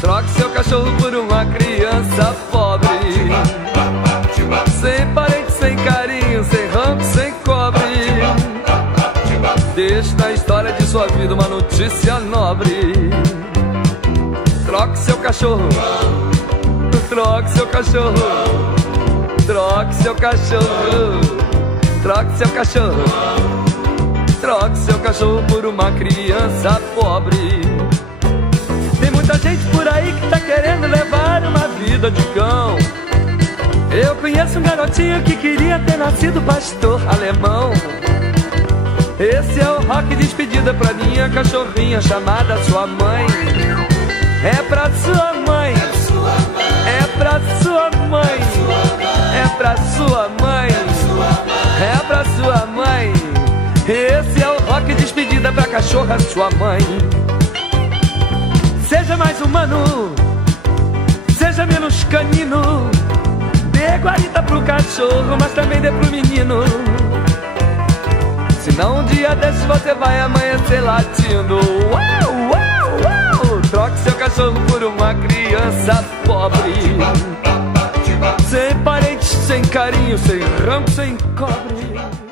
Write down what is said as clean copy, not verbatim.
Troque seu cachorro por uma criança pobre, sem parente, sem carinho, sem rango, sem cobre. Deixe na história de sua vida uma notícia nobre. Troque seu cachorro, troque seu cachorro, troque seu cachorro, troque seu cachorro, troque seu cachorro por uma criança pobre. Tem muita gente por aí que tá querendo levar uma vida de cão. Eu conheço um garotinho que queria ter nascido pastor alemão. Esse é o rock de despedida pra minha cachorrinha chamada sua mãe. É pra sua mãe, é pra sua mãe, é pra sua mãe, é pra sua mãe. Esse é o rock de despedida pra cachorra sua mãe. Seja mais humano, seja menos canino. Dê guarita pro cachorro, mas também dê pro menino. Senão um dia desses você vai amanhecer latindo. Uau, uau, uau. Troque seu cachorro por uma criança pobre, sem parentes, sem carinho, sem ramo, sem cobre.